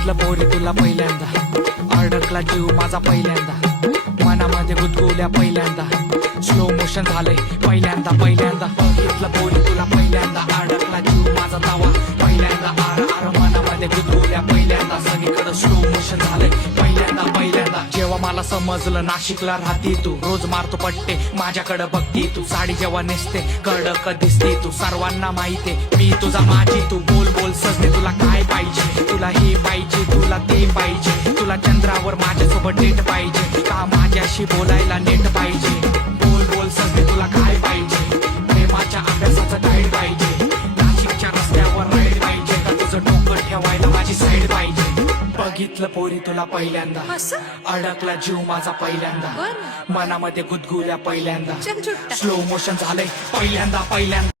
बघितलं पोरी तुला पहिल्यांदा, अडकला जीव माझा पहिल्यांदा, मनामध्ये गुदगुल्या पहिल्यांदा, स्लो मोशन झालंय पहिल्यांदा पहिल्यांदा. बघितलं पोरी तुला पहिल्यांदा, अडकला जीव माझा तवा पहिल्यांदा, आर आर मनामध्ये गुदगुल्या पहिल्यांदा, सगळीकडे स्लो मोशन झालंय पहिल्यांदा पहिल्यांदा. जेव्हा मला समजलं नाशिकला राहती तू, रोज मारतो पट्टे माझ्याकडे बघती तू, साडी जेव्हा नेसते कडक दिसती तू, सर्वांना माहिती मी तुझा माझी तू. बोल बोल सजने तुला काय पाहिजे, तुला हे पाहिजे तुला ते पाहिजे, तुला चंद्रावर माझ्यासोबत डेट पाहिजे का माझ्याशी बोलायला नेट पाहिजे. बोल बोल सजने तुला काय पाहिजे, प्रेमाच्या अभ्यासाचं गाईड पाहिजे, नाशिकच्या रस्त्यावर राईड पाहिजे का तुझं डोकं ठेवायला माझी साईड पाहिजे. बघितलं पोरी तुला पहिल्यांदा, अडकला जीव माझा पहिल्यांदा, मनामध्ये गुदगुल्या पहिल्यांदा, स्लो मोशन झालंय पहिल्यांदा पहिल्यांदा.